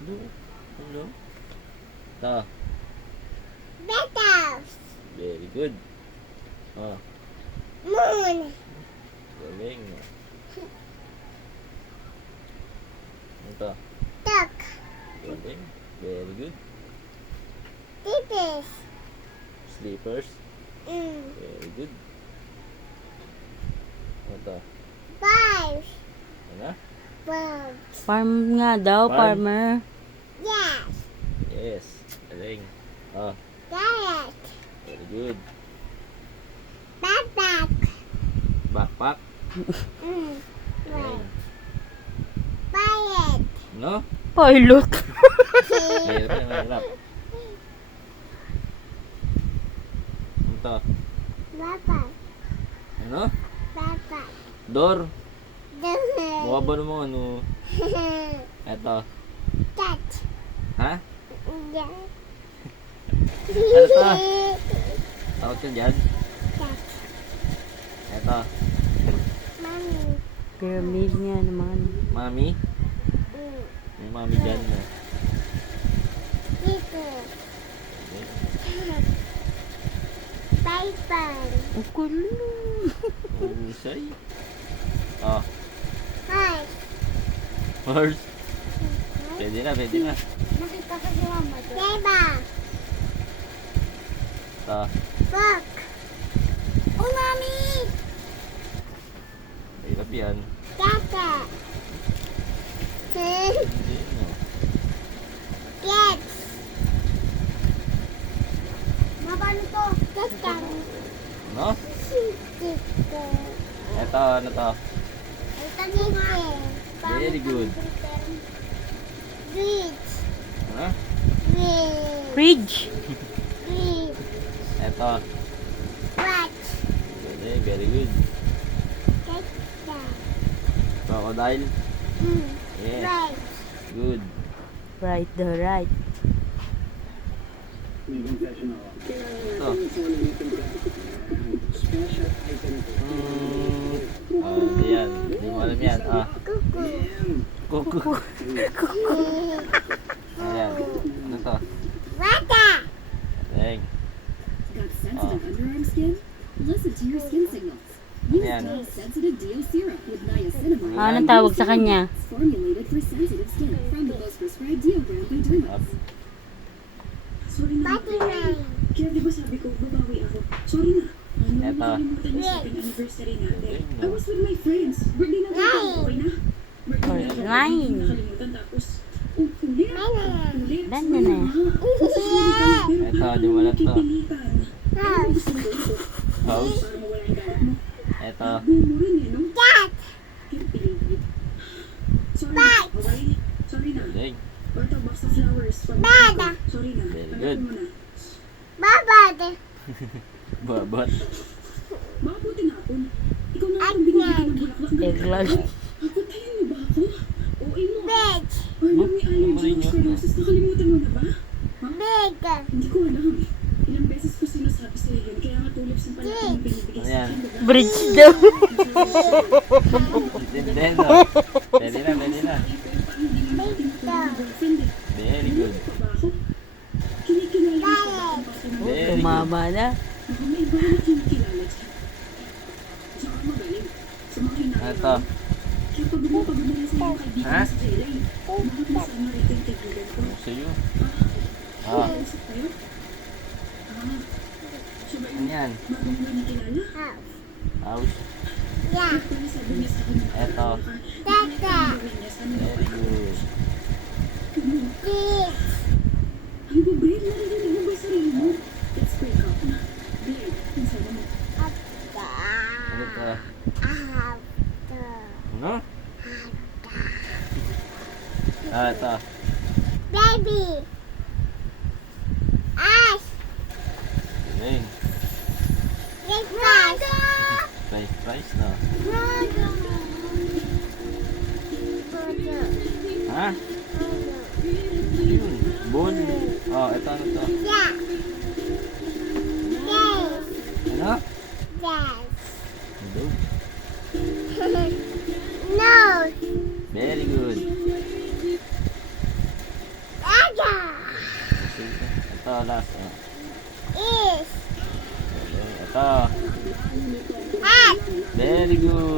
No. Ano? Ta. Better. Very good. Oh. Moon. Galing. Ito. Duck. Galing. Very good. This. Sleepers. Mm. Very good. Ito. Five. Ano? Birds. Farm nga daw, Farm. farmer. Yes. Yes. Galing. Oh. Carrot. Very good. Backpack. Backpack. Mm. Galing. Pirate. No? Pilot. Mahirap yan, mahirap. Ito. Backpack. Ano? Backpack. Door. Duck. Mukha ba naman ano? Ito. Cat. Ha? Yeah. Ano to? Tawag ka dyan? Cat. Ito. Mommy. Pyramid nga naman. Mami. Mm. May mami dyan na. People. Python. Ang kulo. Usay. Oh. Horse. Horse. Pwede na, pwede na. Nakita ko si Mama doon. Diba? Ito. Book. Oh, Mami! Hirap yan. Tata. Hindi, no. Kids. Mabano to? Kakang. No? Sisito. Ito, ano to? Ito nga. Very good. Bridge. Ano? Bridge. Fridge. Bridge. Ito. Watch. Very, very good. Tata. Crocodile. Mm. Yes. Right. Good. Right the right. Ito. Yan. Hindi mo alam yan. Ah. Cuckoo. Kuku. Ayan. Ano to? Water. Galing. Got sensitive underarm skin? Listen to your skin signals. Use Ayan. Dove Sensitive Deal Syrup with niacinamide. Ah, anong tawag sa kanya? Formulated for sensitive skin from the most prescribed deodorant by Dermis. Sorry na. Body line. Kaya di ba sabi ko, babawi ako. Sorry na. Ano, Eto. nakalimutan yung second anniversary natin. I was with my friends. Birthday na tayo. Okay na? Birthday na tayo. Nine. Nakalimutan tapos, ulit. Ulit. Dan Sorry na. ha. Sorry ka. Pero Eto, bakit di mo mo alam to. nakipilitan? Ano House. gusto mo ito? House. Para mawala yung galit mo. Ito. Bumo rin eh, no? Cat. Yung pilitin. Sorry na. Okay? Sorry na. Galing. Or ito, box of flowers. Bada. Sorry na. Very Alam good. mo na. Babad. Babat. Baka buti na ako. Ikaw na akong binibigyan ng bulaklak na Eglag. Patayin mo ba ako? OA mo. Big. Or na may allergy Ano o yun? sclerosis. Nakalimutan mo na ba? Big. Hindi ko alam. Ilang beses ko sinasabi sa iyo yun. Kaya nga tulips ng palaki yung binibigay sa Ayan. akin. diba? Bridge daw. Nintendo. Pwede na, pwede na. Ito yung parang hindi mo natin yung girlfriend eh. Very good. Ano pa ba ako? Kinikilala mo pa ba ang bata mo? Very good. Tumama na. Baka may iba na kinikilala dyan. Tsaka magaling. Sa mga hinahangin. Ito. Kaya pag bumabagabala sa iyong kaibigan Ha? sa JLA, bakit masama rito yung kaibigan ko? Ano sa'yo? Ah, Ah. usap kayo? Ah, siya ba Ano yung yan? bagong mo nakilala? House. House. Yeah. Pero sabi niya sa akin na Eto. Tata. gawin niya sa mga Very good. Big. Ano ba, Blade? Narinig mo ba yung sarili mo? Let's break up na. Blade, ang sabi mo. Ano to? Ano? Ah, ito. Baby. Ash. Galing. Big fish. Price na. Ha? Yun. Bon. Oh, ito ano to? Yeah. Yes. Ano? Yes. Hello. No. Very good. Ito, last. Oh. Is. Okay, ito. Hat. Very good.